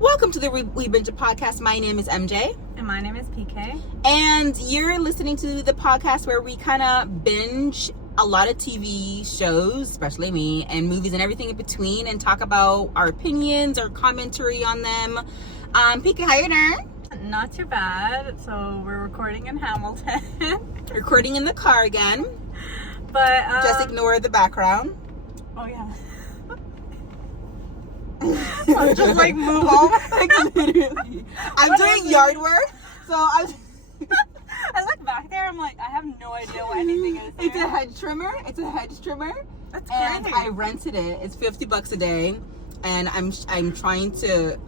Welcome to the We Binge podcast. My name is MJ. And my name is PK. And you're listening to the podcast where we kind of binge a lot of TV shows, especially me, and movies and everything in between, and talk about our opinions, our commentary on them. PK, how you doing? Not too bad. So we're recording in Hamilton. Recording in the car again. But just ignore the background. Oh yeah. I'll just like move on. Like literally. I'm doing yard work, so I look back there, I'm like, I have no idea what anything is there. It's a hedge trimmer. That's and crazy. I rented it. It's $50 a day, and I'm trying to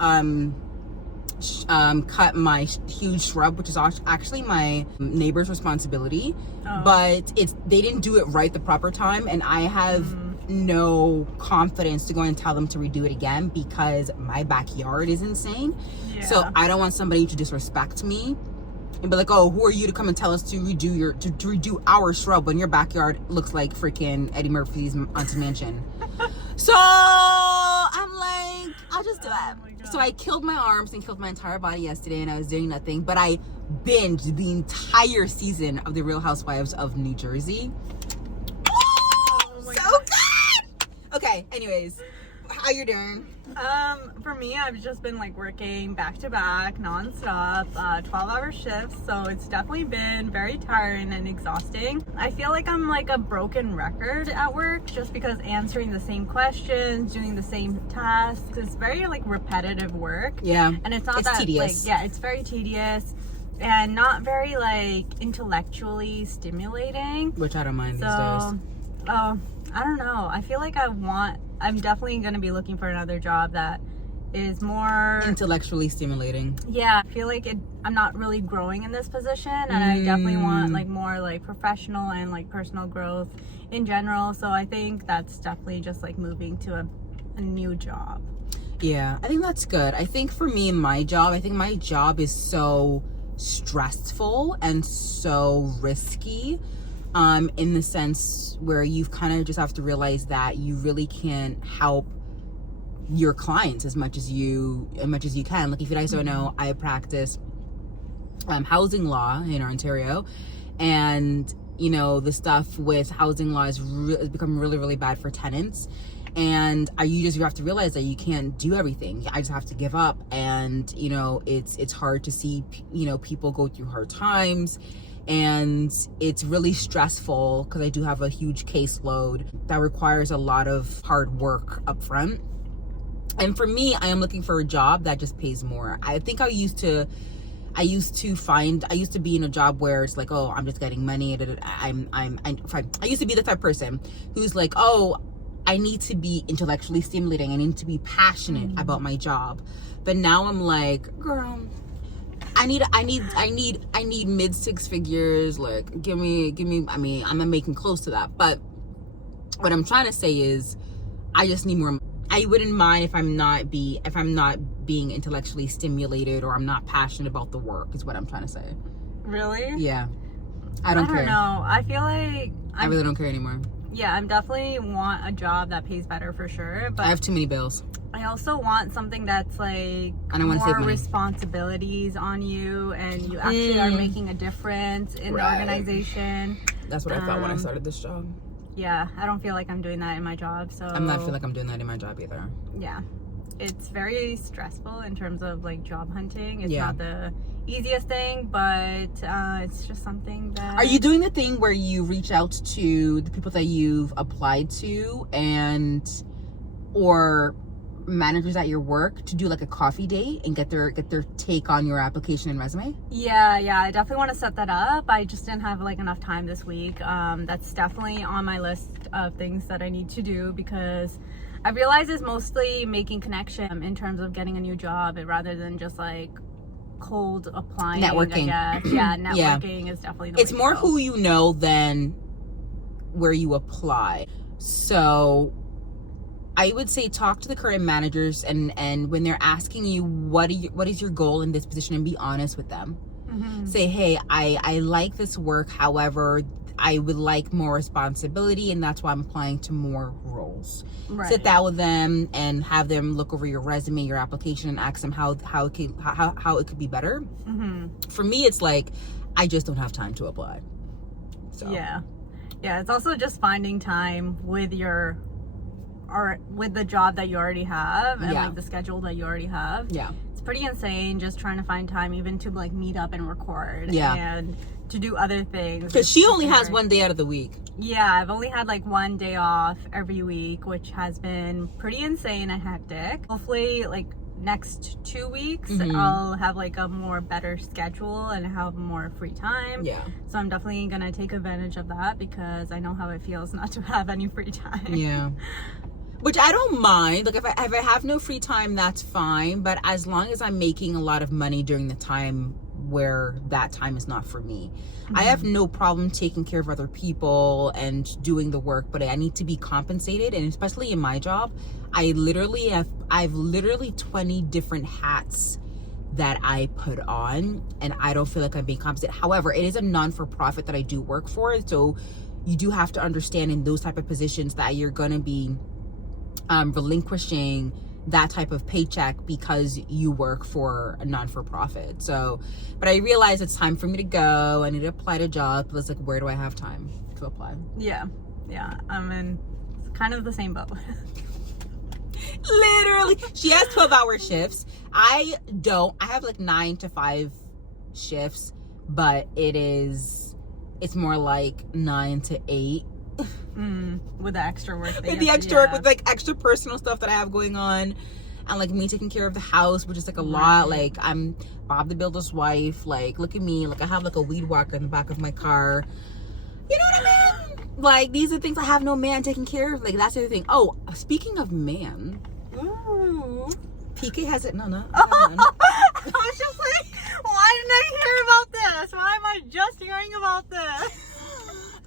cut my huge shrub, which is actually my neighbor's responsibility. Oh. But they didn't do it right the proper time, and I have no confidence to go and tell them to redo it again because my backyard is insane. Yeah. So I don't want somebody to disrespect me and be like, oh, who are you to come and tell us to redo our shrub when your backyard looks like freaking Eddie Murphy's Haunted Mansion. So I'm like, I'll just do it. So I killed my arms and killed my entire body yesterday, and I was doing nothing, but I binged the entire season of The Real Housewives of New Jersey. So good. Okay, anyways, how you doing? For me, I've just been like working back to back, nonstop, 12-hour shifts. So it's definitely been very tiring and exhausting. I feel like I'm like a broken record at work just because answering the same questions, doing the same tasks. It's very like repetitive work. Yeah. And it's not tedious. like, yeah, it's very tedious and not very like intellectually stimulating. Which I don't mind these days. I don't know. I feel like I'm definitely going to be looking for another job that is more intellectually stimulating. Yeah, I feel like I'm not really growing in this position, and I definitely want like more like professional and like personal growth in general. So I think that's definitely just like moving to a new job. Yeah, I think that's good. I think for me, my job is so stressful and so risky. In the sense where you kind of just have to realize that you really can't help your clients as much as you can. Like, if you guys don't know, I practice housing law in Ontario, and you know, the stuff with housing law has become really, really bad for tenants. And you have to realize that you can't do everything. I just have to give up, and you know, it's hard to see people go through hard times. And it's really stressful because I do have a huge caseload that requires a lot of hard work up front. And for me, I am looking for a job that just pays more. I think I used to be in a job where it's like, oh, I'm just getting money. I used to be the type of person who's like, oh, I need to be intellectually stimulating. I need to be passionate about my job. But now I'm like, girl, I need mid six figures. Like, give me. I mean, I'm not making close to that. But what I'm trying to say is, I just need more. I wouldn't mind if I'm not being intellectually stimulated, or I'm not passionate about the work. Is what I'm trying to say. Really? Yeah. I don't care. Know. I feel like I really don't care anymore. Yeah, I'm definitely want a job that pays better for sure. But I have too many bills. I also want something that's like more responsibilities on you, and you actually are making a difference in the organization. That's what I thought when I started this job. Yeah, I don't feel like I'm doing that in my job. So I'm not feel like I'm doing that in my job either. Yeah, it's very stressful in terms of like job hunting. It's not the easiest thing, but it's just something that... Are you doing the thing where you reach out to the people that you've applied to or managers at your work to do like a coffee date and get their take on your application and resume? Yeah, I definitely want to set that up. I just didn't have like enough time this week. That's definitely on my list of things that I need to do, because I realize it's mostly making connection in terms of getting a new job, rather than just like cold applying. Networking. I guess. Yeah, networking is definitely the it's way more to go. who you know than where you apply. So I would say talk to the current managers, and when they're asking you what is your goal in this position, and be honest with them. Say, hey, I like this work, however I would like more responsibility, and that's why I'm applying to more roles. Right. Sit down with them and have them look over your resume, your application, and ask them how it could be better. For me, it's like I just don't have time to apply. So yeah, it's also just finding time with with the job that you already have, and like the schedule that you already have. It's pretty insane just trying to find time even to like meet up and record and to do other things. Because she only has one day out of the week. Yeah, I've only had like one day off every week, which has been pretty insane and hectic. Hopefully like next 2 weeks I'll have like a more better schedule and have more free time. So I'm definitely gonna take advantage of that, because I know how it feels not to have any free time. Which I don't mind. Like if I have no free time, that's fine. But as long as I'm making a lot of money during the time where that time is not for me, I have no problem taking care of other people and doing the work, but I need to be compensated. And especially in my job, I've literally 20 different hats that I put on, and I don't feel like I'm being compensated. However, it is a non-for-profit that I do work for, so you do have to understand in those type of positions that you're going to be relinquishing that type of paycheck because you work for a non-for-profit. So, but I realize it's time for me to go. I need to apply to jobs, but it's like, where do I have time to apply? Yeah, I'm in kind of the same boat. Literally, she has 12-hour shifts. I have like 9 to 5 shifts, but it's more like 9 to 8. With the extra work. With like extra personal stuff that I have going on, and like me taking care of the house, which is like a lot. Like I'm Bob the Builder's wife. Like look at me. Like I have like a weed whacker in the back of my car. You know what I mean? Like these are things I have no man taking care of. Like that's the other thing. Oh, speaking of man, PK has it. No. I was just like, why didn't I hear about this? Why am I just hearing about this?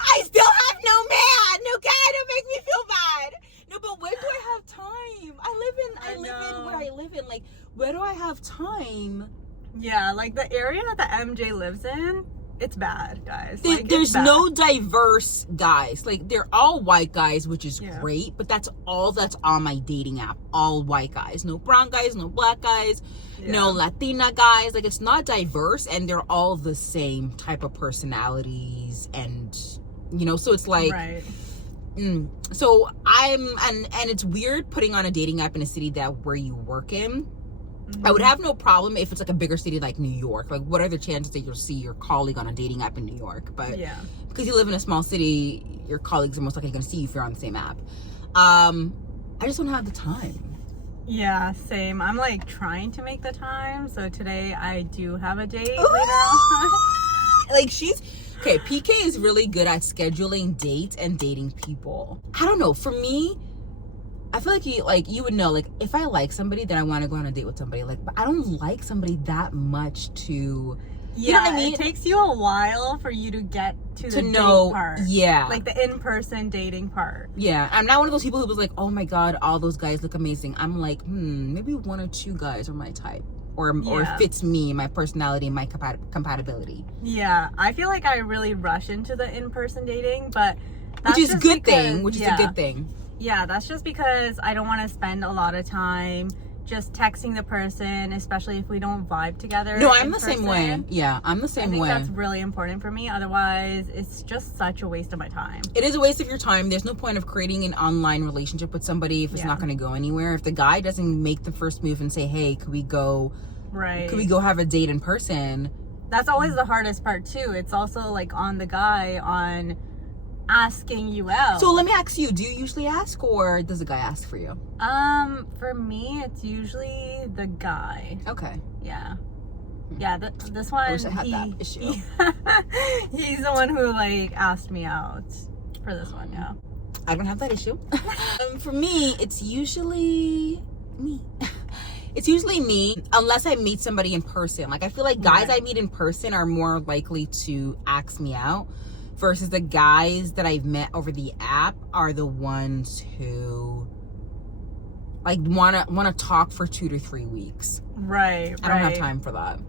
I still have no man. No, God, don't make me feel bad. No, but where do I have time? I live in where I live in. Like, where do I have time? Yeah, like the area that the MJ lives in, it's bad, guys. There's no diverse guys. Like, they're all white guys, which is great, but that's all that's on my dating app. All white guys. No brown guys, no black guys, no Latina guys. Like, it's not diverse, and they're all the same type of personalities, and so it's like so and it's weird putting on a dating app in a city where you work in. I would have no problem if it's like a bigger city like New York. Like, what are the chances that you'll see your colleague on a dating app in New York? But because you live in a small city, your colleagues are most likely going to see you if you're on the same app. I just don't have the time. Yeah, same. I'm like trying to make the time. So today I do have a date later on. Like okay, PK is really good at scheduling dates and dating people. I don't know. For me, I feel like you would know, like, if I like somebody, then I want to go on a date with somebody. Like, but I don't like somebody that much to... You know what I mean? It takes you a while for you to get to the know, date part. Yeah. Like the in-person dating part. Yeah. I'm not one of those people who was like, oh my God, all those guys look amazing. I'm like, maybe 1 or 2 guys are my type. Or fits me, my personality, and my compatibility. Yeah. I feel like I really rush into the in-person dating, but which is a good thing. Yeah, that's just because I don't want to spend a lot of time just texting the person, especially if we don't vibe together. No, I'm the same way. Yeah, I'm the same way. I think that's really important for me. Otherwise, it's just such a waste of my time. It is a waste of your time. There's no point of creating an online relationship with somebody if it's not going to go anywhere. If the guy doesn't make the first move and say, hey, could we go have a date in person? That's always the hardest part too. It's also like on the guy on asking you out. So let me ask you, do you usually ask, or does the guy ask for you? For me, it's usually the guy. Okay. Yeah. Yeah, this one, I wish I had that issue. He's the one who like asked me out for this one. Yeah. I don't have that issue. For me, it's usually me. It's usually me, unless I meet somebody in person. Like, I feel like guys I meet in person are more likely to ask me out, versus the guys that I've met over the app are the ones who like wanna talk for 2 to 3 weeks. Right. I don't have time for that.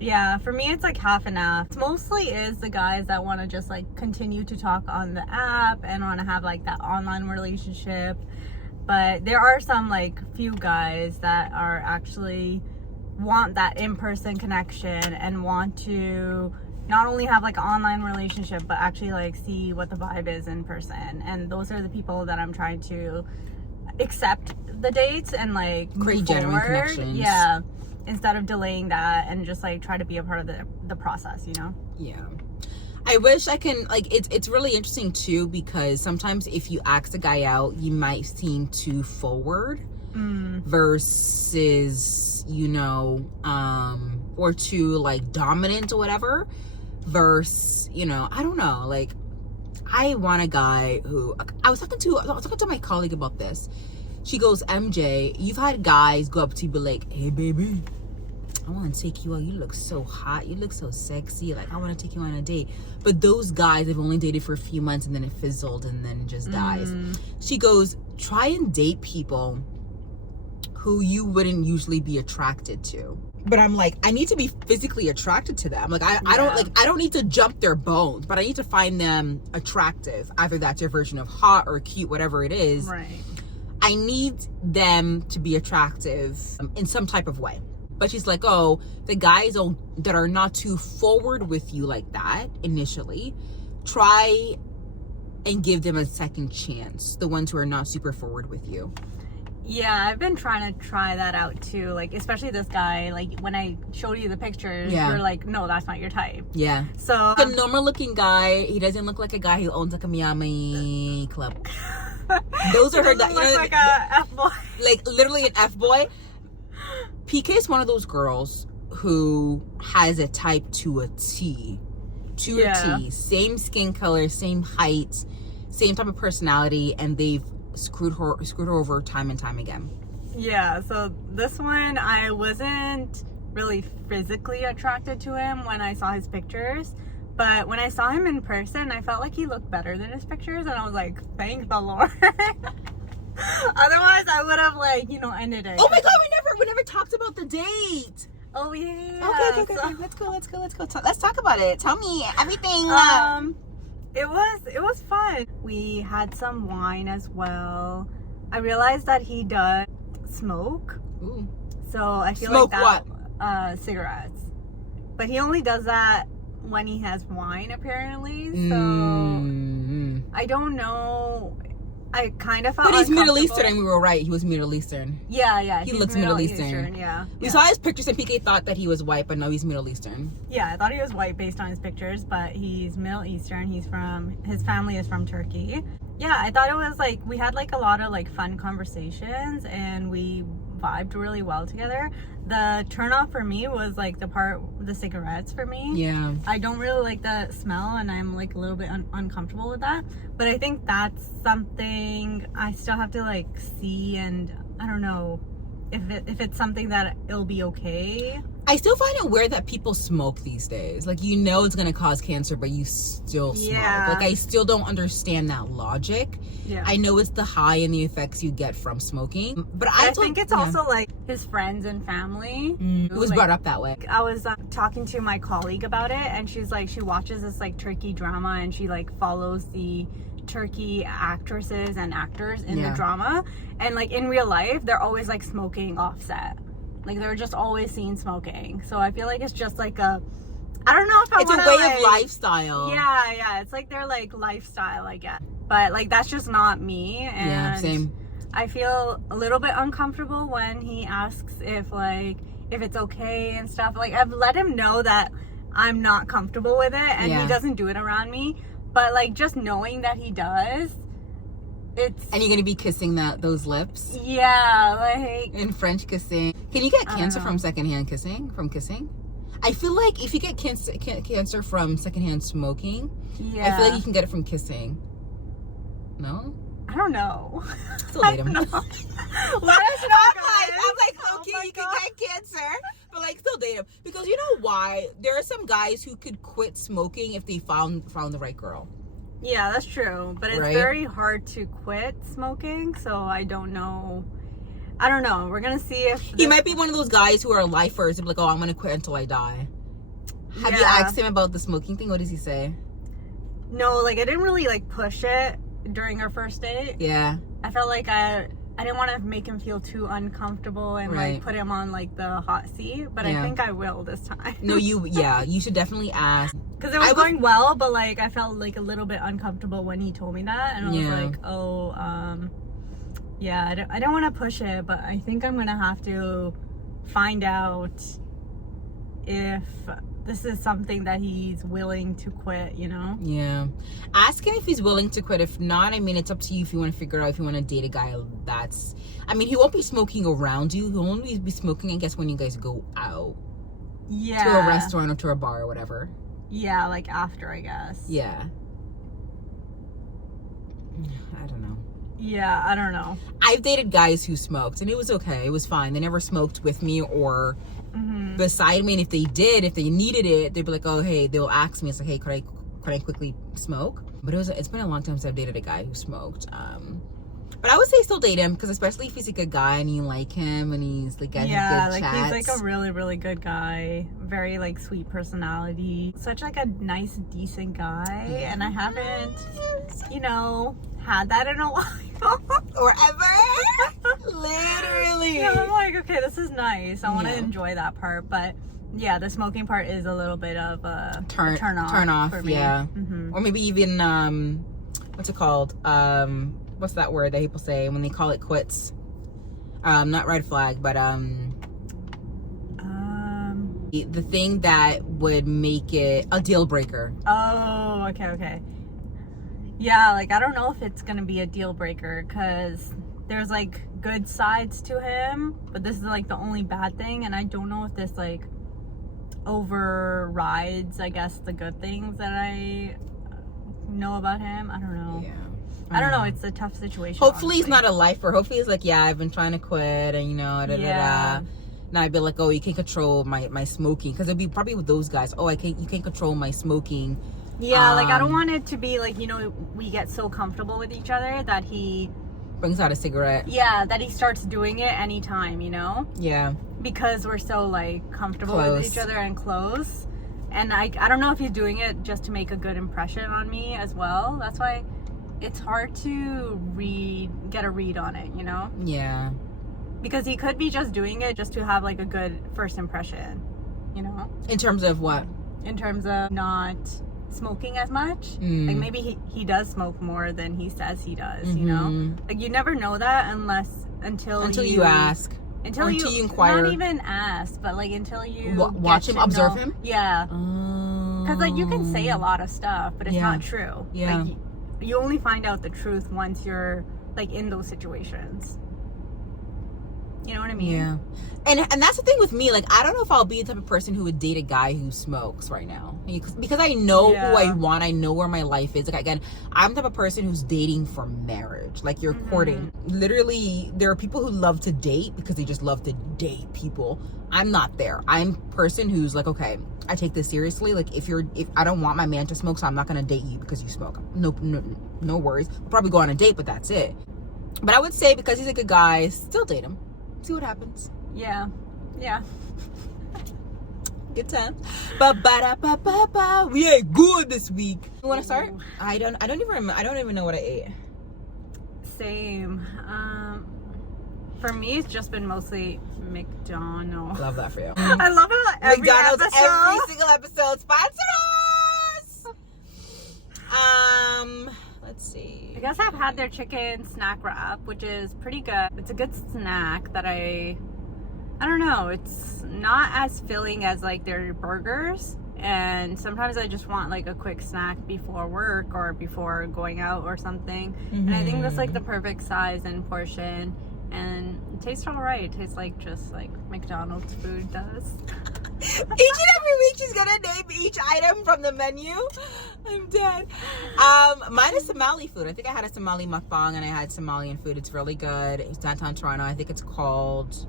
Yeah, for me it's like half and half. It mostly is the guys that want to just like continue to talk on the app and want to have like that online relationship. But there are some like few guys that are actually want that in-person connection and want to not only have like an online relationship but actually like see what the vibe is in person. And those are the people that I'm trying to accept the dates and like create genuine connections. Yeah, instead of delaying that and just like try to be a part of the process, you know? Yeah. I wish I can, like, it's really interesting too, because sometimes if you ask a guy out, you might seem too forward versus, you know, or too like dominant or whatever, versus, you know, I don't know, like, I want a guy who, I was talking to my colleague about this. She goes, MJ, you've had guys go up to you, be like, hey baby, I want to take you out. You look so hot. You look so sexy. Like, I want to take you on a date. But those guys have only dated for a few months and then it fizzled and then it just dies. She goes, try and date people who you wouldn't usually be attracted to. But I'm like, I need to be physically attracted to them. Like, I don't need to jump their bones, but I need to find them attractive. Either that's your version of hot or cute, whatever it is. Right. I need them to be attractive in some type of way. But she's like, oh, the guys that are not too forward with you like that initially, try and give them a second chance. The ones who are not super forward with you. Yeah, I've been trying to try that out too. Like, especially this guy, like when I showed you the pictures, you're like, no, that's not your type. Yeah. So a normal looking guy, he doesn't look like a guy who owns like a Miami club. Those are her. Looks like a F-boy. Like literally an F-boy. PK is one of those girls who has a type to a T. To a T. Same skin color, same height, same type of personality, and they've screwed her over time and time again. Yeah, so this one, I wasn't really physically attracted to him when I saw his pictures. But when I saw him in person, I felt like he looked better than his pictures. And I was like, thank the Lord. Otherwise, I would have, like, you know, ended it. Oh my God, we never talked about the date. Oh, yeah. Okay. Let's go. Let's talk about it. Tell me everything. It was fun. We had some wine as well. I realized that he does smoke. Ooh. So I feel smoke like that. What? Cigarettes. But he only does that when he has wine, apparently. So I don't know. I kind of felt. But he's Middle Eastern, and we were right. He was Middle Eastern. Yeah. He looks Middle Eastern. Yeah. We saw his pictures, and PK thought that he was white, but no, he's Middle Eastern. Yeah, I thought he was white based on his pictures, but he's Middle Eastern. His family is from Turkey. Yeah, I thought it was like we had like a lot of like fun conversations, and we vibed really well together. The turn off for me was like the cigarettes for me. Yeah. I don't really like the smell, and I'm like a little bit uncomfortable with that. But I think that's something I still have to like see, and I don't know if it's something that it'll be okay. I still find it weird that people smoke these days. Like, you know it's gonna cause cancer, but you still smoke. Like, I still don't understand that logic. Yeah. I know it's the high and the effects you get from smoking, but I think it's also like his friends and family. It was like, brought up that way. I was talking to my colleague about it, and she's like, she watches this like Turkey drama, and she like follows the Turkey actresses and actors in the drama, and like in real life they're always like smoking offset. Like, they're just always seen smoking. So I feel like it's just like I don't know if it's a way of lifestyle. Yeah. It's like their like lifestyle, I guess. But like that's just not me. And yeah, same. I feel a little bit uncomfortable when he asks if it's okay and stuff. Like, I've let him know that I'm not comfortable with it, and he doesn't do it around me. But like, just knowing that he does, and you're gonna be kissing those lips? Yeah, like in French kissing. Can you get cancer from secondhand kissing? From kissing? I feel like if you get cancer from secondhand smoking, I feel like you can get it from kissing. No? I don't know. Still date him. Let us know, guys. I'm like, okay, you can get cancer, but like, still date him, because you know why? There are some guys who could quit smoking if they found the right girl. Yeah, that's true. But it's very hard to quit smoking, so I don't know. We're going to see if... He might be one of those guys who are lifers and be like, oh, I'm going to quit until I die. Have you asked him about the smoking thing? What does he say? No, like I didn't really like push it during our first date. Yeah. I felt like I didn't want to make him feel too uncomfortable and like put him on like the hot seat, but I think I will this time. No, you should definitely ask. Because it was going well, but like I felt like a little bit uncomfortable when he told me that, and I was like, oh, yeah, I don't want to push it, but I think I'm gonna have to find out if this is something that he's willing to quit, you know? Yeah. Ask him if he's willing to quit. If not, I mean, it's up to you if you want to figure out if you want to date a guy that's... I mean, he won't be smoking around you. He'll only be smoking, I guess, when you guys go out. Yeah. To a restaurant or to a bar or whatever. Yeah, like after, I guess. Yeah. I don't know. Yeah, I don't know. I've dated guys who smoked, and it was okay. It was fine. They never smoked with me or... beside me, and if they needed it, they'd be like, oh hey, they'll ask me, it's like, hey, could I quickly smoke? But it's been a long time since I've dated a guy who smoked. But I would say still date him, because especially if he's like a guy and you like him and he's like good like chats. he's like a really, really good guy, very like sweet personality, such like a nice, decent guy, and I haven't, you know, had that in a while. Or ever. Literally. Yeah, I'm like, okay, this is nice. I want to enjoy that part, but yeah, the smoking part is a little bit of a turn off for me. Yeah. Or maybe even what's it called? What's that word that people say when they call it quits? Not red flag, but the thing that would make it a deal breaker. Oh, okay. Yeah, like I don't know if it's gonna be a deal breaker, because there's like good sides to him, but this is like the only bad thing, and I don't know if this like overrides, I guess, the good things that I know about him. I don't know. Yeah. I don't know. It's a tough situation. Hopefully honestly. he's not a lifer. Hopefully he's like, yeah, I've been trying to quit, and you know, And I'd be like, oh, you can't control my smoking, because it'd be probably with those guys. Oh, you can't control my smoking. Yeah, like I don't want it to be like, you know, we get so comfortable with each other that he brings out a cigarette. Yeah, that he starts doing it anytime, you know? Yeah. Because we're so like comfortable with each other and close. And I don't know if he's doing it just to make a good impression on me as well. That's why it's hard to get a read on it, you know? Yeah. Because he could be just doing it just to have like a good first impression, you know? In terms of what? In terms of not smoking as much. Like maybe he does smoke more than he says he does, you know? Like you never know that until you ask. Until you inquire. Not even ask, but like until you watch him, observe him? Yeah. Because like you can say a lot of stuff, but it's not true. Yeah. Like you only find out the truth once you're like in those situations. You know what I mean? Yeah. And that's the thing with me. Like, I don't know if I'll be the type of person who would date a guy who smokes right now. Because I know who I want. I know where my life is. Like, again, I'm the type of person who's dating for marriage. Like, you're courting. Literally, there are people who love to date because they just love to date people. I'm not there. I'm a person who's like, okay, I take this seriously. Like, if I don't want my man to smoke, so I'm not going to date you because you smoke. No worries. We'll probably go on a date, but that's it. But I would say, because he's a good guy, still date him. See what happens. Yeah. Good time. We ate good this week. You want to start? I don't even know what I ate. Same. For me, it's just been mostly McDonald's. Love that for you. I love how every single episode sponsor us. Let's see. I guess I've had their chicken snack wrap, which is pretty good. It's a good snack that I don't know, it's not as filling as like their burgers, and sometimes I just want like a quick snack before work or before going out or something. And I think that's like the perfect size and portion, and it tastes all right. It tastes like just like McDonald's food does. Each and every week she's gonna name each item from the menu. I'm dead. Mine is Somali food. I think I had a Somali mukbang and I had Somalian food. It's really good. It's downtown Toronto. I think it's called,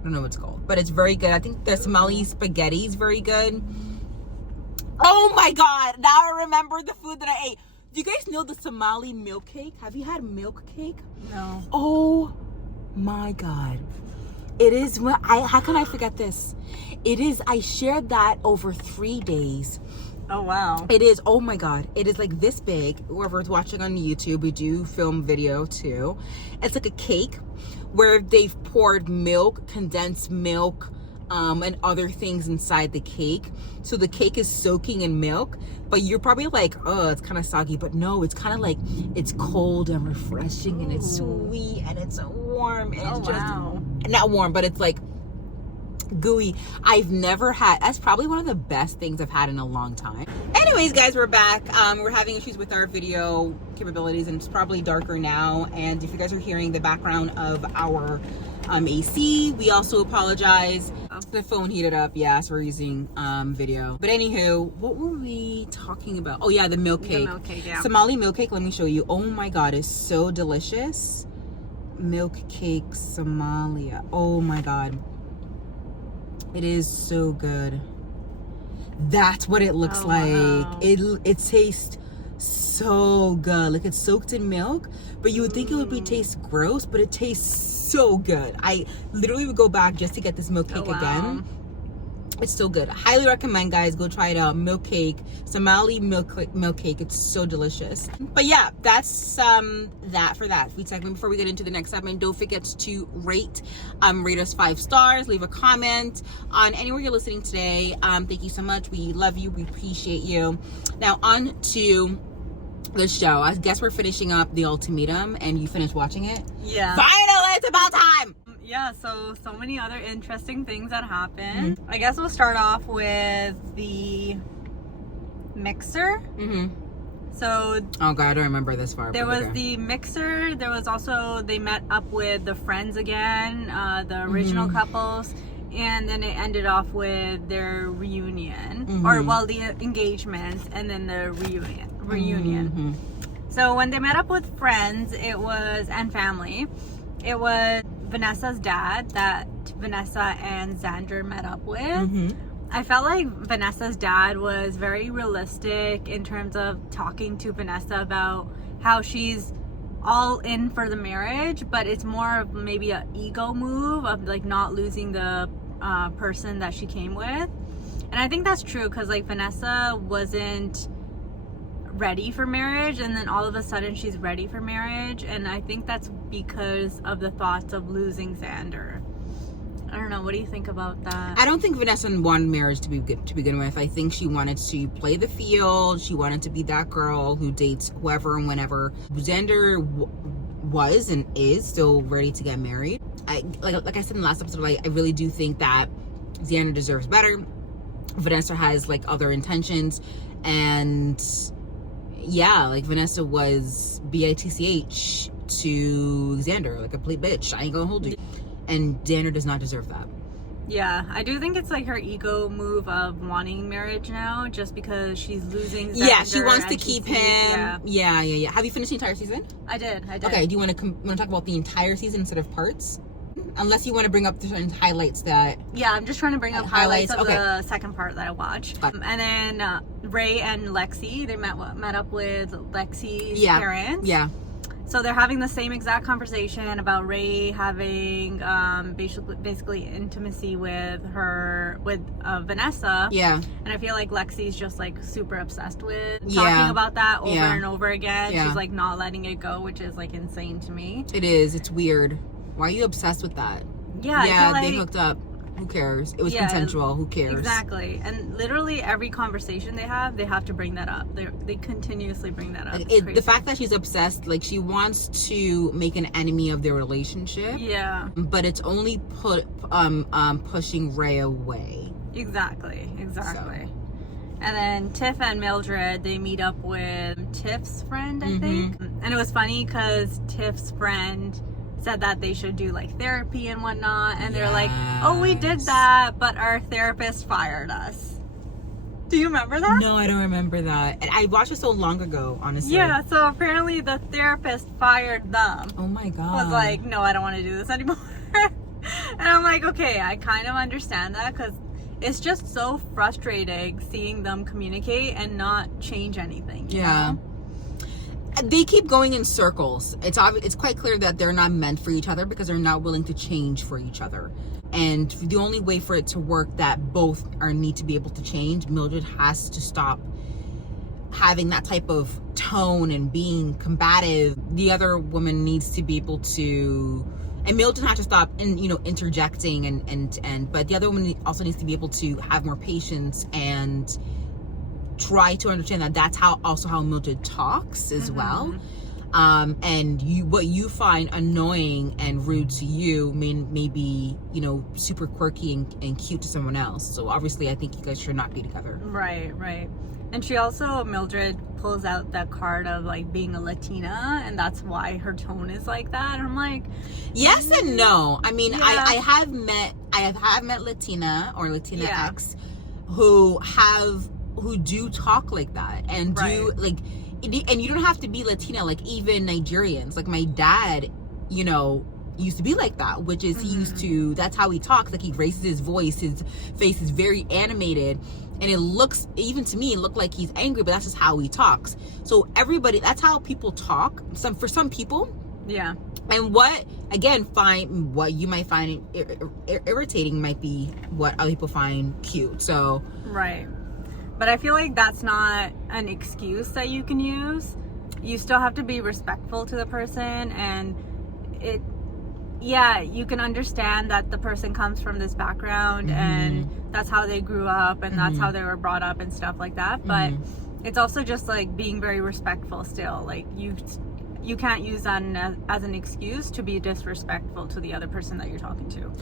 I don't know what it's called, but it's very good. I think the Somali spaghetti is very good. Oh my god, now I remember the food that I ate. Do you guys know the Somali milk cake? Have you had milk cake? No. Oh my god. It is. How can I forget this? It is. I shared that over 3 days. Oh, wow. It is. Oh my God. It is like this big. Whoever's watching on YouTube, we do film video too. It's like a cake where they've poured milk, condensed milk, and other things inside the cake. So the cake is soaking in milk, but you're probably like, oh, it's kind of soggy. But no, it's kind of like, it's cold and refreshing, and it's sweet and it's warm. And it's just not warm, but it's like gooey. I've never had, that's probably one of the best things I've had in a long time. Anyways, guys, we're back. We're having issues with our video capabilities, and it's probably darker now. And if you guys are hearing the background of our AC, we also apologize. The phone heated up, yeah, so we're using video. But anywho, what were we talking about? Oh yeah, the milk cake. The milk cake, yeah. Somali milk cake, let me show you. Oh my God, it's so delicious. Milk cake Somalia. Oh my God. It is so good. That's what it looks like. Wow. It tastes so good. Like, it's soaked in milk, but you would think it would taste gross, but it tastes so good. I literally would go back just to get this milk cake again. It's so good. I highly recommend, guys, go try it out. Milk cake, Somali milk cake. It's so delicious. But yeah, that's that for that food segment. Before we get into the next segment, don't forget to rate us 5 stars, leave a comment on anywhere you're listening today. Thank you so much. We love you. We appreciate you. Now on to the show. I guess we're finishing up The Ultimatum, and you finished watching it? Yeah. Finally, it's about time. Yeah, so many other interesting things that happened. I guess we'll start off with the mixer. So oh God, I don't remember this far. There was the mixer. There was also, they met up with the friends again, the original couples, and then it ended off with their reunion, or well, the engagement, and then the reunion. So when they met up with friends, and family, it was Vanessa's dad that Vanessa and Xander met up with. I felt like Vanessa's dad was very realistic in terms of talking to Vanessa about how she's all in for the marriage, but it's more of maybe an ego move of like not losing the person that she came with. And I think that's true, because like Vanessa wasn't ready for marriage, and then all of a sudden she's ready for marriage, and I think that's because of the thoughts of losing Xander. I don't know, what do you think about that? I don't think Vanessa wanted marriage to begin with. I think she wanted to play the field. She wanted to be that girl who dates whoever and whenever. Xander was and is still ready to get married. Like I said in the last episode, I really do think that Xander deserves better. Vanessa has like other intentions, and yeah, like Vanessa was bitch to Xander, like a complete bitch. I ain't gonna hold you. And Xander does not deserve that. Yeah, I do think it's like her ego move of wanting marriage now, just because she's losing Xander. Yeah, she wants to keep him. Yeah. Have you finished the entire season? I did. Okay, do you want to talk about the entire season instead of parts? Unless you want to bring up certain highlights that... Yeah, I'm just trying to bring up highlights of the second part that I watched. And then Ray and Lexi, they met up with Lexi's parents. Yeah. So they're having the same exact conversation about Ray having basically intimacy with Vanessa. Yeah. And I feel like Lexi's just like super obsessed with talking about that over and over again. She's like not letting it go, which is like insane to me. It is. It's weird. Why are you obsessed with that? Yeah, yeah, they hooked up. Who cares? It was consensual. Who cares? Exactly. And literally every conversation they have to bring that up. They continuously bring that up. The fact that she's obsessed, like she wants to make an enemy of their relationship. Yeah. But it's only pushing Ray away. Exactly. So. And then Tiff and Mildred, they meet up with Tiff's friend, I think. And it was funny because Tiff's friend said that they should do like therapy and whatnot, and they're like, oh, we did that, but our therapist fired us. Do you remember that? No, I don't remember that. And I watched it so long ago, honestly. Yeah, so apparently the therapist fired them. Oh my God. Was like, no, I don't want to do this anymore. And I'm like, okay, I kind of understand that, because it's just so frustrating seeing them communicate and not change anything. You know? they keep going in circles. It's quite clear that they're not meant for each other because they're not willing to change for each other. And the only way for it to work that both need to be able to change, Mildred has to stop having that type of tone and being combative. The other woman needs to be able to, and Mildred has to stop interjecting but the other woman also needs to be able to have more patience and try to understand that that's how Mildred talks as well. And what you find annoying and rude to you may be, super quirky and cute to someone else. So obviously I think you guys should not be together. Right. And she also, Mildred pulls out that card of like being a Latina, and that's why her tone is like that. And I'm like, yes and no. I mean, yeah. I have met Latina or Latina X who do talk like that and do like, and you don't have to be Latina, like even Nigerians. Like my dad, used to be like that, which is that's how he talks. Like he raises his voice, his face is very animated, and it looks, even to me, it looked like he's angry, but that's just how he talks. So that's how people talk. For some people. Yeah. And what you might find irritating might be what other people find cute. So. Right. But I feel like that's not an excuse that you can use. You still have to be respectful to the person, and you can understand that the person comes from this background and that's how they grew up and that's how they were brought up and stuff like that. But it's also just like being very respectful still. Like you can't use that as an excuse to be disrespectful to the other person that you're talking to.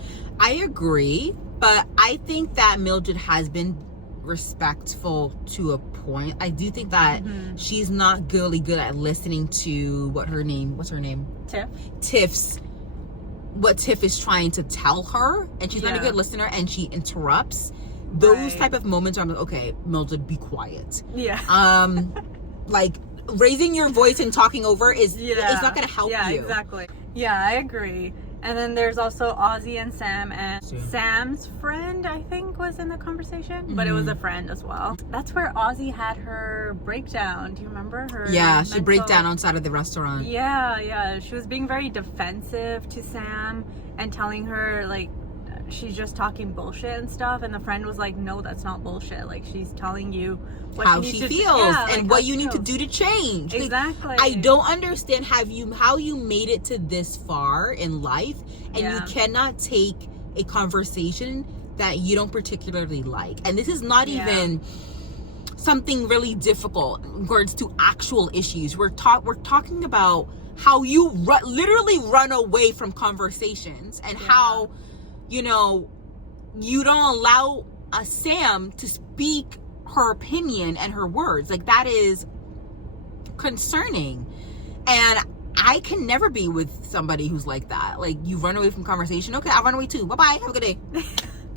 I agree, but I think that Mildred has been respectful to a point. I do think that she's not really good at listening to what's her name? Tiff's what Tiff is trying to tell her, and she's not a good listener, and she interrupts. Those type of moments are like, okay, Mildred, be quiet. Like raising your voice and talking over is not going to help you. Yeah, exactly. Yeah, I agree. And then there's also Ozzy and Sam, and Sam's friend, I think, was in the conversation, but it was a friend as well. That's where Ozzy had her breakdown. Do you remember her? Yeah, she break down outside of the restaurant. Yeah. She was being very defensive to Sam and telling her, like, she's just talking bullshit and stuff. And the friend was like, no, that's not bullshit. Like, she's telling you how she feels and what you need to do to change. Exactly. Like, I don't understand how you made it to this far in life, and you cannot take a conversation that you don't particularly like. And this is not even something really difficult in regards to actual issues. We're talking about how you literally run away from conversations, and how you don't allow Sam to speak her opinion and her words. Like, that is concerning. And I can never be with somebody who's like that. Like, you run away from conversation. Okay, I'll run away too. Bye-bye. Have a good day.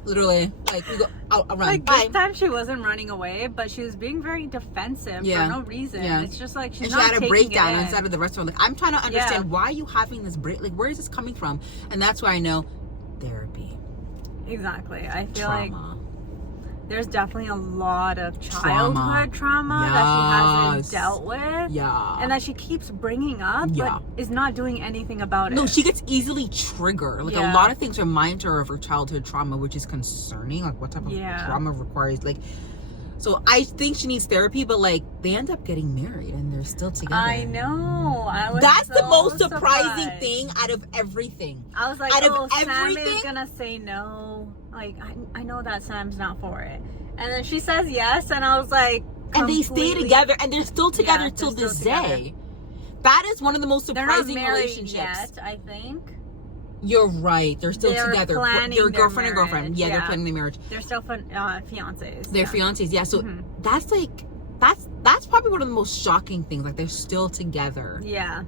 Literally. Like, we go, I'll run. Like, bye. this time she wasn't running away, but she was being very defensive for no reason. Yeah. It's just like, she's not taking it in. And she had a breakdown inside of the restaurant. Like, I'm trying to understand why are you having this break? Like, where is this coming from? And that's why I know therapy. Exactly. I feel like there's definitely a lot of childhood trauma that she hasn't dealt with. Yeah. And that she keeps bringing up, but is not doing anything about it. No, she gets easily triggered. Like, a lot of things remind her of her childhood trauma, which is concerning. Like, what type of trauma requires, like... So I think she needs therapy, but like they end up getting married and they're still together. I know. That's the most surprising thing out of everything. I was like, Sam is gonna say no. Like, I know that Sam's not for it. And then she says yes, and I was like, and they stay together, and they're still together till this day. That is one of the most surprising relationships. They're not married yet, I think. You're right. They're still together. They're girlfriend and girlfriend. Yeah, they're planning their marriage. They're still fiancés. They're fiancés. Yeah. So that's like that's probably one of the most shocking things. Like, they're still together. Yeah.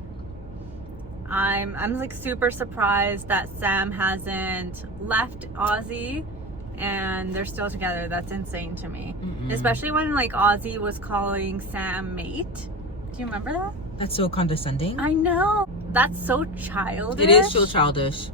I'm like super surprised that Sam hasn't left Ozzy and they're still together. That's insane to me. Especially when like Ozzy was calling Sam mate. Do you remember that? That's so condescending. I know. That's so childish. It is so childish.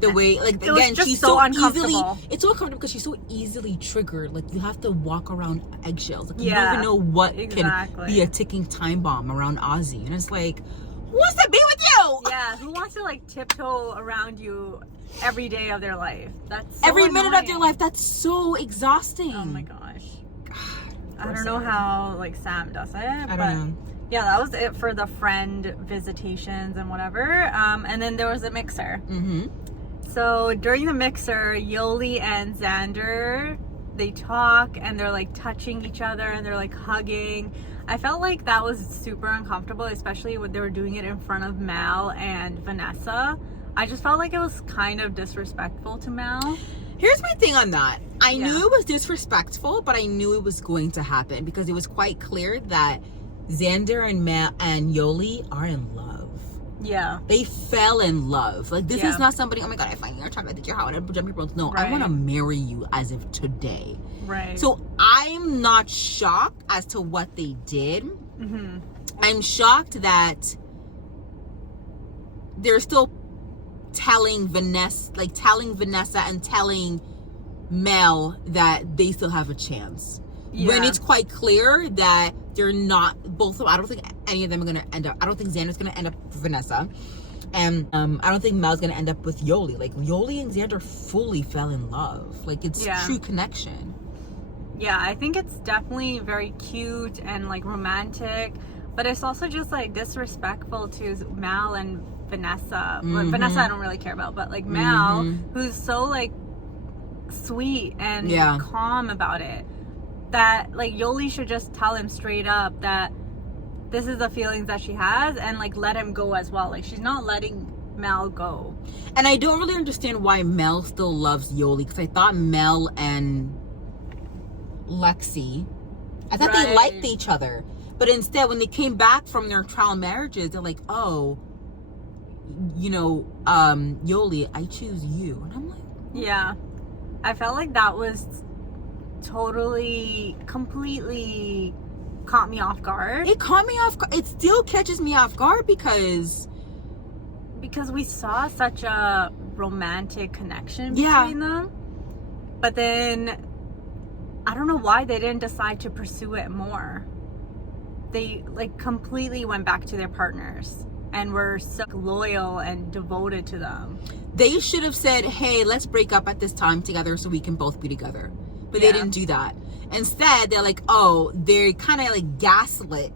The way, like, It was again, just she's so so easily, uncomfortable. it's so uncomfortable because she's so easily triggered. Like, you have to walk around eggshells. Like, you don't Yeah, even know what exactly. can be a ticking time bomb around Ozzy. And it's like, who wants to be with you? Yeah, who wants to like tiptoe around you every day of their life? That's so Every minute of annoying. their life. That's so exhausting. Oh my gosh. God, I don't know how like Sam does it. I but don't know. Yeah, that was it for the friend visitations and whatever. And then there was a mixer. Mm-hmm. So during the mixer, Yoli and Xander, they talk and they're like touching each other and they're like hugging. I felt like that was super uncomfortable, especially when they were doing it in front of Mal and Vanessa. I just felt like it was kind of disrespectful to Mal. Here's my thing on that. I Yeah. knew it was disrespectful, but I knew it was going to happen because it was quite clear that Xander and Yoli are in love. Yeah. They fell in love. Like, this Yeah. is not somebody, oh my God, I find you attracted at your house and I'm jumping ropes. No, I Right. want to marry you as of today. Right. So I'm not shocked as to what they did. Mm-hmm. I'm shocked that they're still telling Vanessa and telling Mel that they still have a chance. When Yeah. it's quite clear that they're not, both of them, I don't think any of them are going to end up, I don't think Xander's going to end up with Vanessa. And I don't think Mel's going to end up with Yoli. Like, Yoli and Xander fully fell in love. Like, it's Yeah. true connection. Yeah, I think it's definitely very cute and like romantic, but it's also just like disrespectful to Mal and Vanessa. Well, Mhm. Vanessa I don't really care about, but like Mal, Mhm. who's so like sweet and Yeah. calm about it, that like Yoli should just tell him straight up that this is the feelings that she has and like let him go as well. Like, she's not letting Mal go. And I don't really understand why Mel still loves Yoli, because I thought Mel and Lexi, I thought they Right. liked each other. But instead, when they came back from their trial marriages, they're like, oh, Yoli, I choose you. And I'm like, Yeah. I felt like that was completely caught me off guard. it caught me off guard. It still catches me off guard because We saw such a romantic connection Yeah. between them. But then, I don't know why they didn't decide to pursue it more. They like completely went back to their partners and were so loyal and devoted to them. they should have said, hey, let's break up at this time together so we can both be together. But they Yeah. didn't do that. Instead, they're like, oh, they kind of like gaslit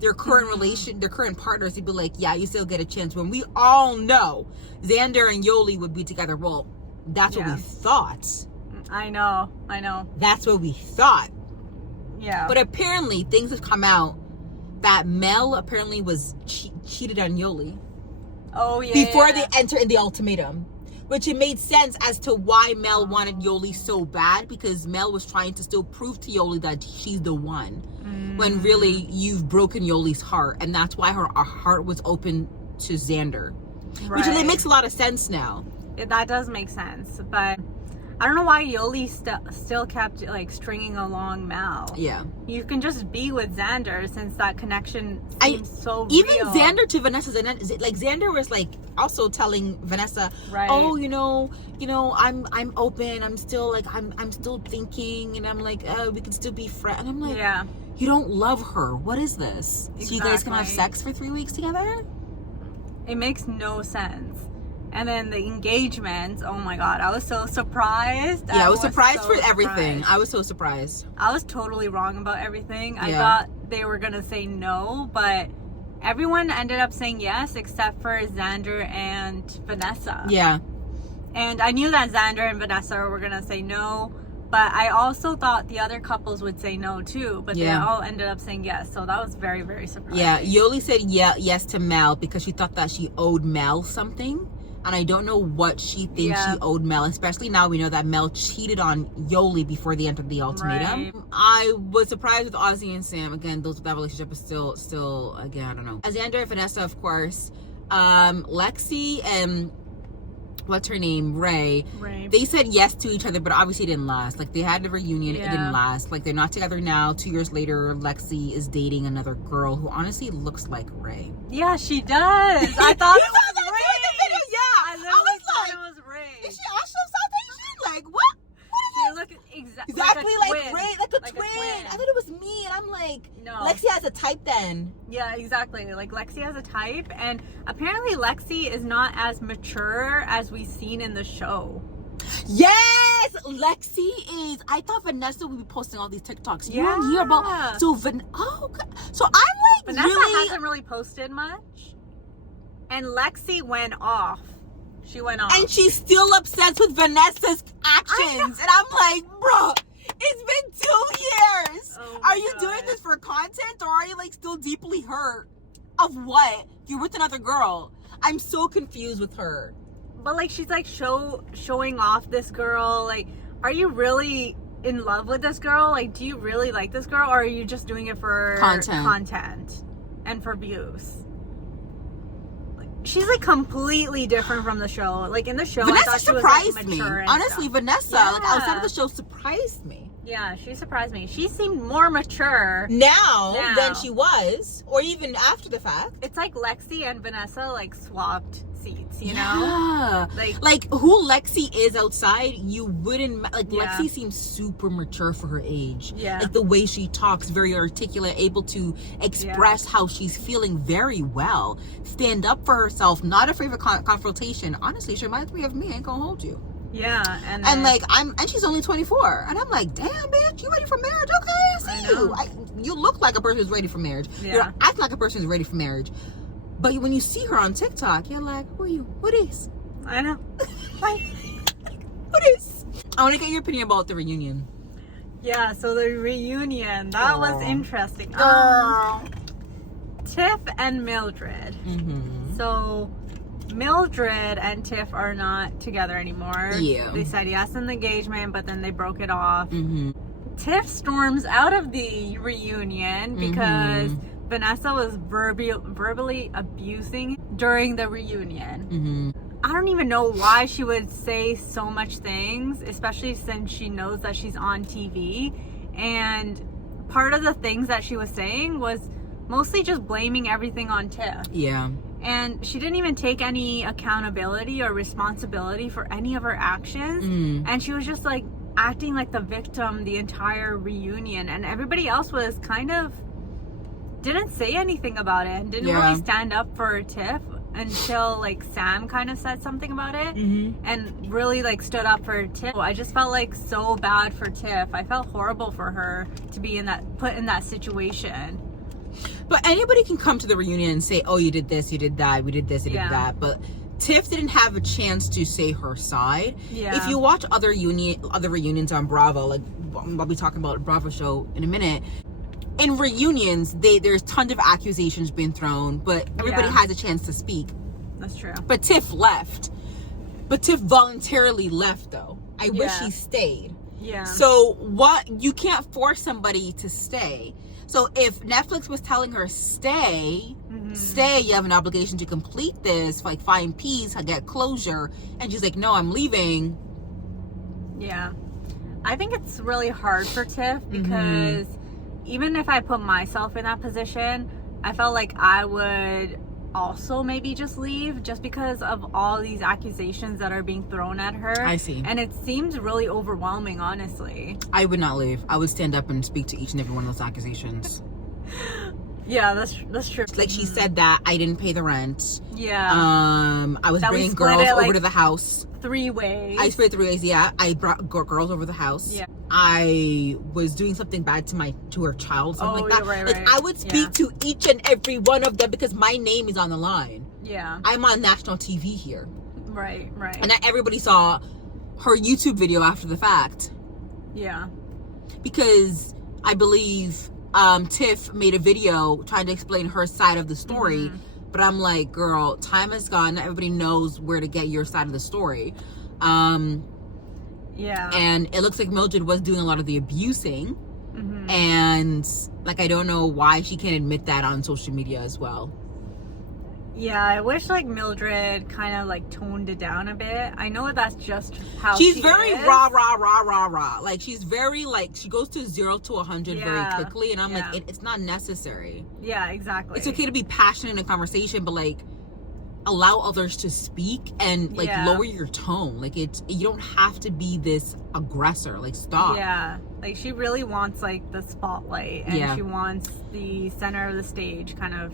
their current their current partners to be like, yeah, you still get a chance, when we all know Xander and Yoli would be together. Well, that's what Yeah. we thought. I know. That's what we thought. Yeah. But apparently things have come out that Mel apparently was cheated on Yoli oh yeah. before they enter in the ultimatum, which it made sense as to why Mel wanted Yoli so bad, because Mel was trying to still prove to Yoli that she's the one, when really you've broken Yoli's heart, and that's why her heart was open to Xander, which really Right. makes a lot of sense now. That does make sense, but I don't know why Yoli still kept like stringing along Mal. Yeah, You can just be with Xander since that connection seems so even real. Xander to Vanessa, like Xander was like also telling Vanessa, Right. oh, I'm open, I'm still like I'm still thinking, and I'm like, we can still be friends. And I'm like, Yeah. you don't love her. What is this? So you guys can have Exactly. sex for 3 weeks together? It makes no sense. And then the engagement, oh my god, I was so surprised. Yeah, I was surprised so for everything. surprised. I was so surprised. I was totally wrong about everything. I Yeah. thought they were gonna say no, but everyone ended up saying yes except for Xander and Vanessa. Yeah. And I knew that Xander and Vanessa were gonna say no, but I also thought the other couples would say no too, but they Yeah. all ended up saying yes. So that was very, very surprising. Yeah, Yoli said yes to Mel because she thought that she owed Mel something. And I don't know what she thinks Yeah. she owed Mel, especially now we know that Mel cheated on Yoli before they entered the ultimatum. Right. I was surprised with Ozzy and Sam. Again, that relationship is still again, I don't know. Xander and Vanessa, of course. Lexi and what's her name, Ray, Right. they said yes to each other, but obviously it didn't last. Like, they had a reunion, it Yeah. didn't last. Like, they're not together now. 2 years later, Lexi is dating another girl who honestly looks like Ray. Yeah, she does. I thought it was Ray. Yeah, I literally thought it was Ray. like, No. Lexi has a type then. Yeah, exactly. Like, Lexi has a type, and apparently Lexi is not as mature as we've seen in the show. Yes, Lexi is. I thought Vanessa would be posting all these TikToks. You don't hear about so so I'm like Vanessa really hasn't really posted much, and Lexi went off. She went off, and she's still obsessed with Vanessa's actions, and I'm like, bro, it's been 2 years. Oh are my you God. doing this for content, or are you like still deeply hurt? Of what? You're with another girl. I'm so confused with her. But like, she's like showing off this girl. Like, are you really in love with this girl? Like, do you really like this girl, or are you just doing it for content and for views? Like, she's like completely different from the show. Like, in the show, Vanessa I thought she surprised was like me. mature and Honestly, stuff. Vanessa, like outside of the show, surprised me. Yeah, she surprised me. She seemed more mature Now than she was, or even after the fact. It's like Lexi and Vanessa like swapped seats, you know? Yeah. Like who Lexi is outside, you wouldn't like. Yeah. Lexi seems super mature for her age. Yeah. Like the way she talks, very articulate, able to express how she's feeling very well. Stand up for herself, not afraid of confrontation. Honestly, she reminds me of me. I ain't gonna hold you. Yeah, and like and she's only 24, and I'm like, damn, bitch, you ready for marriage? Okay, I see you. You look like a person who's ready for marriage. Yeah. You act like a person who's ready for marriage. But when you see her on TikTok, you're like, who are you? What is? I know. Like, what is? I want to get your opinion about the reunion. Yeah, so the reunion, that was interesting. Tiff and Mildred. Mm-hmm. So Mildred and Tiff are not together anymore. Yeah. They said yes in the engagement, but then they broke it off. Mm-hmm. Tiff storms out of the reunion because Vanessa was verbally abusing during the reunion. Mm-hmm. I don't even know why she would say so much things, especially since she knows that she's on TV. And part of the things that she was saying was mostly just blaming everything on Tiff. Yeah. And she didn't even take any accountability or responsibility for any of her actions. And she was just like acting like the victim the entire reunion. And everybody else was kind of didn't say anything about it and didn't really stand up for Tiff until like Sam kind of said something about it and really like stood up for Tiff. I just felt like so bad for Tiff. I felt horrible for her to be put in that situation. But anybody can come to the reunion and say, oh, you did this, you did that, we did this, you did that. But Tiff didn't have a chance to say her side. Yeah. If you watch other reunions on Bravo, like I'll be talking about Bravo show in a minute. In reunions, there's tons of accusations being thrown, but everybody has a chance to speak. That's true. But Tiff left. But Tiff voluntarily left, though. I wish she stayed. Yeah. So what? You can't force somebody to stay. So if Netflix was telling her stay, you have an obligation to complete this, like find peace, get closure, and she's like, no, I'm leaving. Yeah. I think it's really hard for Tiff because even if I put myself in that position, I felt like I would also maybe just leave just because of all these accusations that are being thrown at her. I see. And it seems really overwhelming, honestly. I would not leave. I would stand up and speak to each and every one of those accusations. Yeah, that's true. Like she said that I didn't pay the rent. Yeah. I was That we bringing split girls it, over like, to the house. 3 ways. I split 3 ways. Yeah, I brought girls over the house. Yeah. I was doing something bad to her child, something like that. Right, like I would speak to each and every one of them because my name is on the line. Yeah. I'm on national TV here. Right. And not everybody saw her YouTube video after the fact. Yeah. Because I believe Tiff made a video trying to explain her side of the story. But I'm like, girl, time is gone. Not everybody knows where to get your side of the story. Yeah. And it looks like Mildred was doing a lot of the abusing. And like, I don't know why she can't admit that on social media as well. Yeah, I wish like Mildred kind of like toned it down a bit. I know that's just how she's she very is. rah. Like she's very like, she goes to 0 to 100 very quickly, and I'm like, it's not necessary. Yeah, exactly. It's okay to be passionate in a conversation, but like, allow others to speak and like Yeah. lower your tone. Like you don't have to be this aggressor. Like stop. Yeah, like she really wants like the spotlight, and Yeah. she wants the center of the stage kind of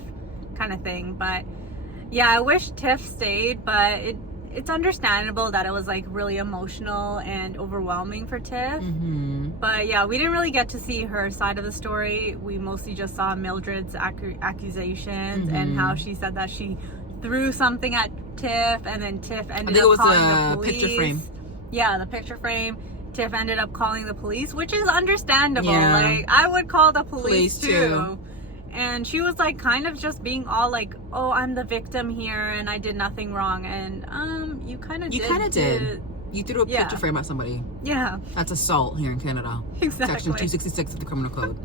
thing. But yeah, I wish Tiff stayed, but it's understandable that it was like really emotional and overwhelming for Tiff. Mm-hmm. But yeah, we didn't really get to see her side of the story. We mostly just saw Mildred's accusations and how she said that she threw something at Tiff, and then Tiff ended up calling the police. Picture frame. Yeah, the picture frame. Tiff ended up calling the police, which is understandable. Yeah. Like, I would call the police too. too. And she was like kind of just being all like, "Oh, I'm the victim here and I did nothing wrong." And you kind of did. You threw a picture frame at somebody. Yeah. That's assault here in Canada. Exactly. Section 266 of the Criminal Code.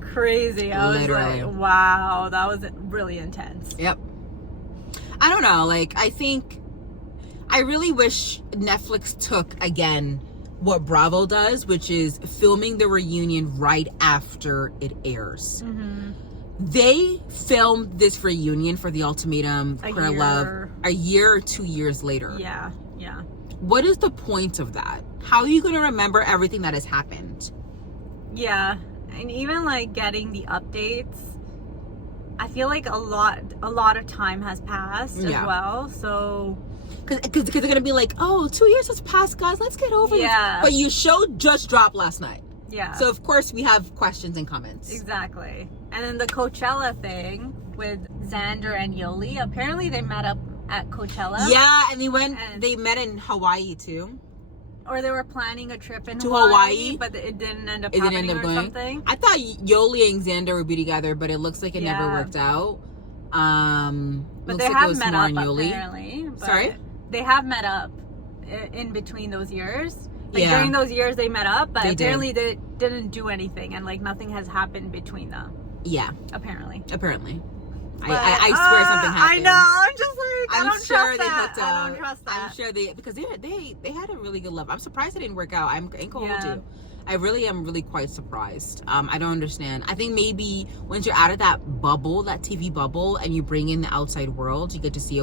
Crazy. I Literally. was like, wow, that was really intense. Yep. I don't know. Like, I really wish Netflix took, again, what Bravo does, which is filming the reunion right after it airs. Mm-hmm. They filmed this reunion for The Ultimatum, Queer Love, a year or 2 years later. Yeah. What is the point of that? How are you going to remember everything that has happened? Yeah. And even like getting the updates, I feel like a lot of time has passed as well. So because they're gonna be like, oh, 2 years has passed, guys, let's get over this. But your show just dropped last night. Yeah. So of course we have questions and comments. Exactly. And then the Coachella thing with Xander and Yoli, apparently they met up at Coachella. Yeah, and they met in Hawaii too. Or they were planning a trip in to Hawaii, but it didn't end up happening or something. I thought Yoli and Xander would be together, but it looks like it never worked out. But they have met up apparently. Sorry? They have met up in between those years. Like during those years they met up, but apparently they didn't do anything, and like nothing has happened between them. Yeah. Apparently. I swear something happened. I know. I'm just like, I don't sure trust they that. hooked up. I don't trust that. I'm sure because they had a really good love. I'm surprised it didn't work out. I ain't gonna hold you. I really am really quite surprised. I don't understand. I think maybe once you're out of that bubble, that TV bubble, and you bring in the outside world, you get to see,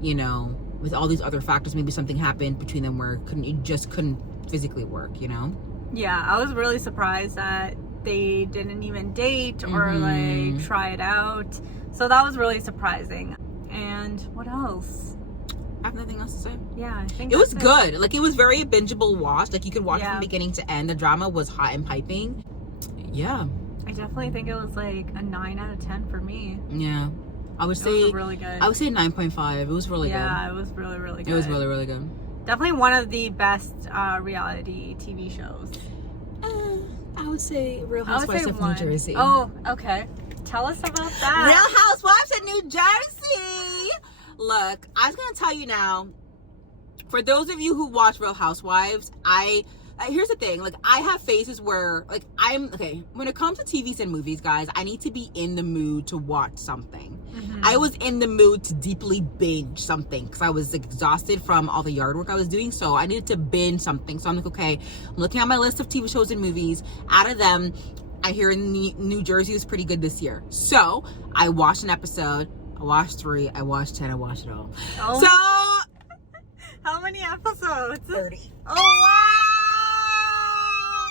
you know, with all these other factors, maybe something happened between them where it just couldn't physically work, you know? Yeah, I was really surprised that they didn't even date or like try it out. So that was really surprising. And what else? I have nothing else to say. Yeah, I think it was good. Like, it was very bingeable watch. Like, you could watch from beginning to end. The drama was hot and piping. Yeah. I definitely think it was like a 9 out of 10 for me. Yeah. I would say it was really good. I would say 9.5. It was really good. Yeah, it was really, really good. It was really, really good. Definitely one of the best reality TV shows. I would say Real Housewives of New Jersey. Oh, okay. Tell us about that. Real Housewives of New Jersey. Look, I was gonna tell you now. For those of you who watch Real Housewives, here's the thing. Like, I have phases where, like, when it comes to TVs and movies, guys, I need to be in the mood to watch something. I was in the mood to deeply binge something because I was exhausted from all the yard work I was doing, so I needed to binge something. So I'm like, okay, I'm looking at my list of TV shows and movies. Out of them, I hear New Jersey was pretty good this year. So I watched an episode. I watched 3. I watched 10. I watched it all. Oh. So how many episodes? 30. Oh,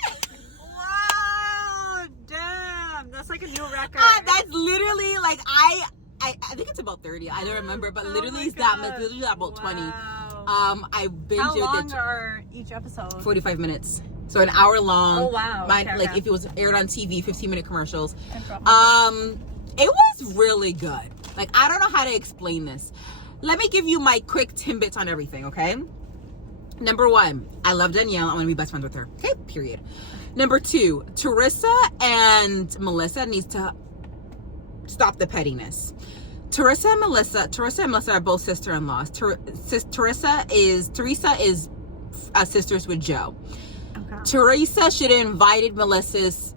wow! Wow! Damn, that's like a new record. That's literally like I think it's about 30. I don't remember, but literally it's that much. Literally about 20. I binged How long are each episode? 45 minutes. So an hour long. Oh wow! If it was aired on TV, 15-minute commercials. It was really good. Like, I don't know how to explain this. Let me give you my quick timbits on everything, okay? Number 1, I love Danielle. I want to be best friends with her. Okay, period. Number 2, Teresa and Melissa needs to stop the pettiness. Teresa and Melissa are both sister-in-laws. Teresa is sisters with Joe. Okay. Teresa should have invited Melissa's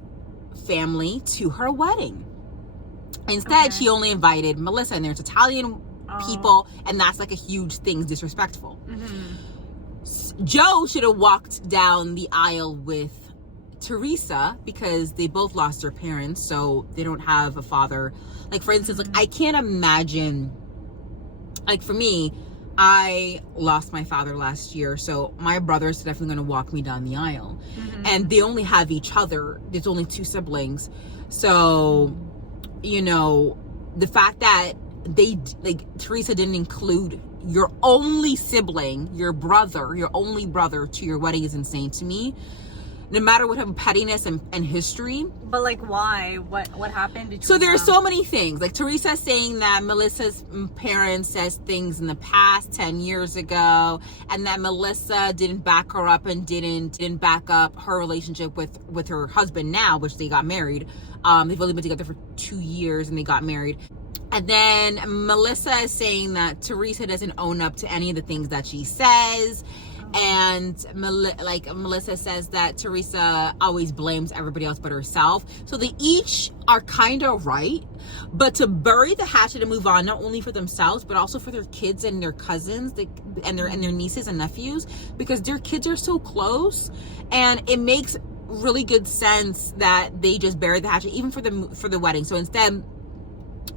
family to her wedding. Instead, she only invited Melissa, and there's Italian people, and that's like a huge thing, disrespectful. Joe should have walked down the aisle with Teresa because they both lost their parents, so they don't have a father. Like, for instance, like, I can't imagine like for me, I lost my father last year, so my brothers are definitely going to walk me down the aisle. And they only have each other. There's only 2 siblings. So, you know, the fact that they, like, Teresa didn't include your only sibling, your only brother to your wedding is insane to me. No matter what happened, pettiness and history. But like, why? What happened between So there are them? so many things. Like Teresa saying that Melissa's parents says things in the past 10 years ago, and that Melissa didn't back her up and didn't back up her relationship with her husband now, which they got married. They've only been together for 2 years and they got married. And then Melissa is saying that Teresa doesn't own up to any of the things that she says. And Melissa says that Teresa always blames everybody else but herself. So they each are kind of right, but to bury the hatchet and move on, not only for themselves but also for their kids and their cousins, and their nieces and nephews, because their kids are so close, and it makes really good sense that they just buried the hatchet even for the wedding. So instead,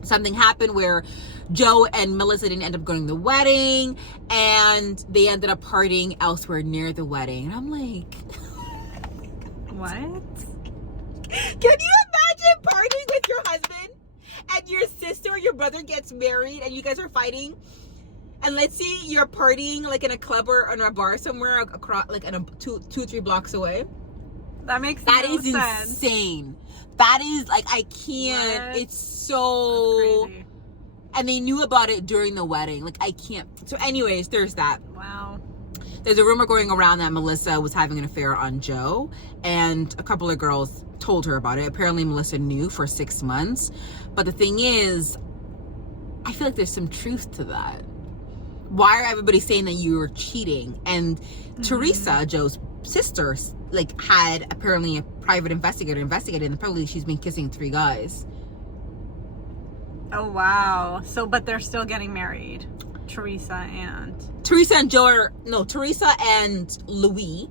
something happened where Joe and Melissa didn't end up going to the wedding, and they ended up partying elsewhere near the wedding. And I'm like, What? can you imagine partying with your husband and your sister or your brother gets married and you guys are fighting? And let's say you're partying like in a club or in a bar somewhere across, like in a 2-3 blocks away. That makes That no is sense. insane. That is like, I can't. What? It's so. That's crazy. And they knew about it during the wedding. Like, I can't. So anyways, there's that. Wow. There's a rumor going around that Melissa was having an affair on Joe, and a couple of girls told her about it. Apparently Melissa knew for 6 months. But the thing is, I feel like there's some truth to that. Why are everybody saying that you were cheating? And Teresa, Joe's sister, like, had apparently a private investigator investigated, and apparently she's been kissing 3 guys. Oh wow. So, but they're still getting married, Teresa and Joe are, no, Teresa and Louis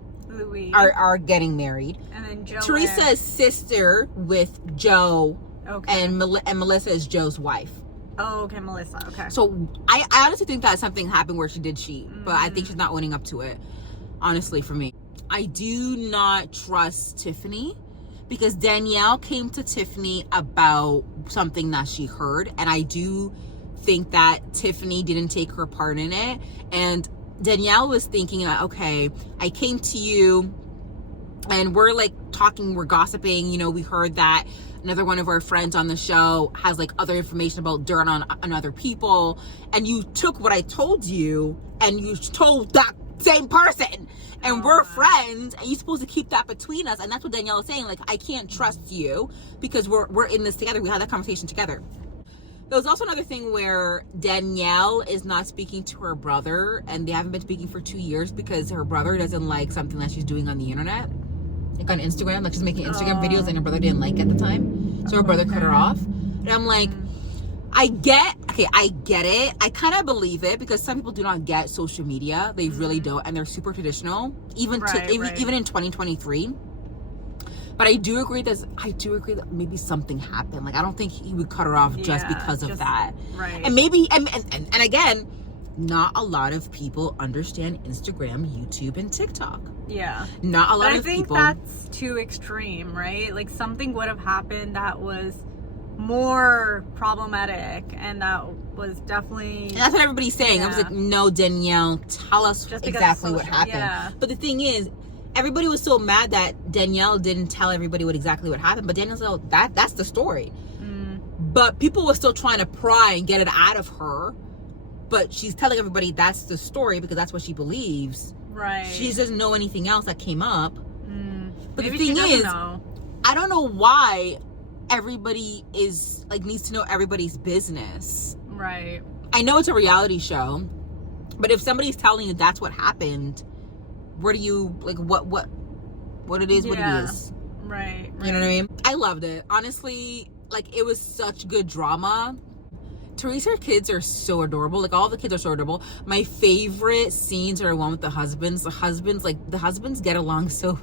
are getting married. and then Joe. Teresa's sister with Joe, Okay. and Melissa is Joe's wife. Oh, okay, Melissa. Okay. So I honestly think that something happened where she did cheat, but I think she's not owning up to it. Honestly, for me, I do not trust Tiffany, because Danielle came to Tiffany about something that she heard, and I do think that Tiffany didn't take her part in it. And Danielle was thinking that, okay, I came to you and we're like talking, we're gossiping, you know, we heard that another one of our friends on the show has like other information about dirt on other people, and you took what I told you and you told that same person, and we're friends, and you're supposed to keep that between us. And that's what Danielle is saying, like, I can't trust you because we're in this together. We had that conversation together. There was also another thing where Danielle is not speaking to her brother, and they haven't been speaking for 2 years because her brother doesn't like something that she's doing on the internet, like on Instagram. Like, she's making Instagram videos and her brother didn't like at the time, so her brother cut her off. And I'm like, I get it. I kind of believe it, because some people do not get social media. They really don't, and they're super traditional, even even in 2023. But I do agree that maybe something happened. Like, I don't think he would cut her off just because of that. Right. And maybe, and again, not a lot of people understand Instagram, YouTube, and TikTok. Yeah. Not a lot of people. I think that's too extreme, right? Like, something would have happened that was more problematic, and that was definitely. And that's what everybody's saying. I was like, no, Danielle, tell us exactly what happened. Yeah. But the thing is, everybody was so mad that Danielle didn't tell everybody exactly what happened. But Danielle said, oh, that's the story. But people were still trying to pry and get it out of her. But she's telling everybody that's the story because that's what she believes. Right. She doesn't know anything else that came up. But maybe the thing is, know. I don't know why everybody is like needs to know everybody's business. Right. I know it's a reality show, but if somebody's telling you that's what happened, where do you like what it is, what it is. Right. You know what I mean? I loved it. Honestly, like, it was such good drama. Teresa's kids are so adorable. Like, all the kids are so adorable. My favorite scenes are the one with the husbands. The husbands get along so.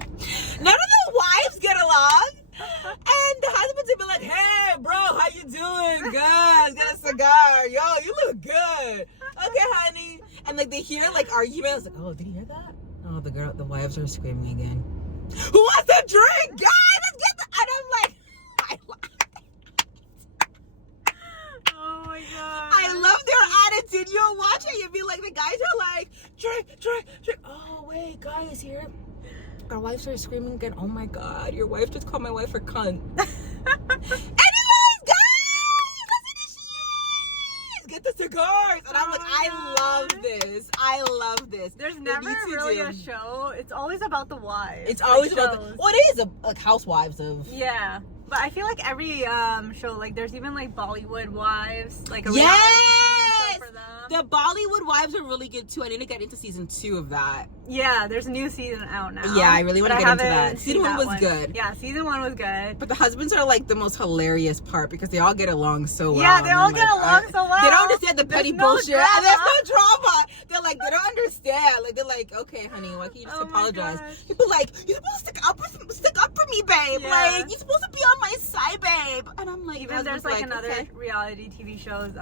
None of the wives get along. And the husbands would be like, hey, bro, how you doing? Good. Get a cigar. Yo, you look good. Okay, honey. And like they hear like arguments. Like, oh, did you hear that? Oh, the wives are screaming again. Who wants a drink? Guys, let's get the. And I'm like, Oh my god. I love their attitude. You'll watch it. You'll be like, the guys are like, drink. Oh wait, guys, here. Our wives are screaming again. Oh my god, your wife just called my wife a cunt. Anyways, guys, listen to shit. Get the cigars. And I'm like, I love this. I love this. There's They never need to really do- a show. It's always about the wives. It's always like, about shows. well, it is like Housewives of. Yeah. But I feel like every show, like there's even like Bollywood wives, like a reality Yes! show for them. The Bollywood wives are really good too. I need to get into season 2 of that. Yeah, there's a new season out now. Yeah, I really want to but get into haven't that. seen Season 1 that was good. Yeah, season 1 was good. But the husbands are like the most hilarious part because they all get along so well. Yeah, they And all I'm get along so well. They don't understand the petty There's no bullshit. drama. And there's no drama. They're like, they don't understand. Like, they're like, okay, honey, why can't you just Oh my apologize? gosh. People like, you're supposed to stick up for me, babe. Yeah. Like, you're supposed to be on my side, babe. And I'm like, Even there's like another okay. reality TV shows,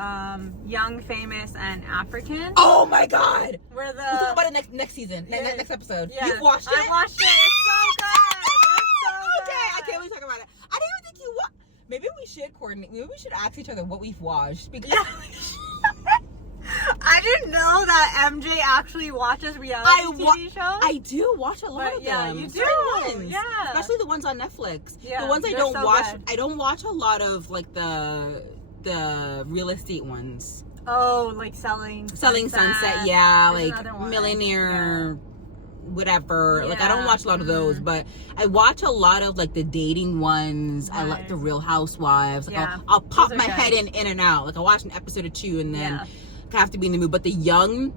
Young, Famous, and African. Oh my god. Where We'll talk the about it next season, Yeah. next episode. Yeah. You've watched it? I watched it. It's so good. It's so good. Okay, I can't wait to talk about it. I didn't even think you maybe we should coordinate. Maybe we should ask each other what we've watched because Yeah. I didn't know that MJ actually watches reality TV shows. I do watch a lot But of yeah, them. you do. Certain ones. Yeah. Especially the ones on Netflix. Yeah, The ones I they're don't so watch. good. I don't watch a lot of like the real estate ones. Oh, like Selling Sunset, yeah, There's like another one. Millionaire, whatever. Like I don't Yeah. watch a lot of those, but I watch a lot of like the dating ones. I like Right. the Real Housewives. Like Yeah. I'll pop Those are my good. head in and out. Like I watch an episode or two and then Yeah. I have to be in the mood. But the young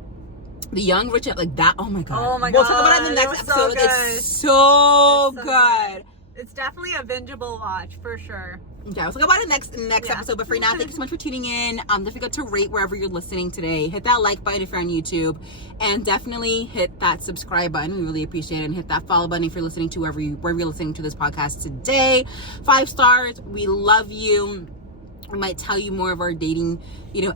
rich, like that. Oh my god. Oh my We'll talk about it in the God, next it was so episode. Like, good. it's so It's so good. It's definitely a bingeable watch for sure. Okay, we'll talk about it next Yeah. episode. But for now, thank you so much for tuning in. Don't forget to rate wherever you're listening today. Hit that like button if you're on YouTube, and definitely hit that subscribe button. We really appreciate it. And hit that follow button if you're listening to wherever you're listening to this podcast today. 5 stars. We love you. We might tell you more of our dating,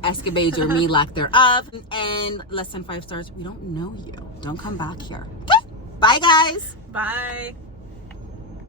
escapades or me lack thereof. And less than 5 stars. We don't know you. Don't come back here. Okay. Bye, guys. Bye.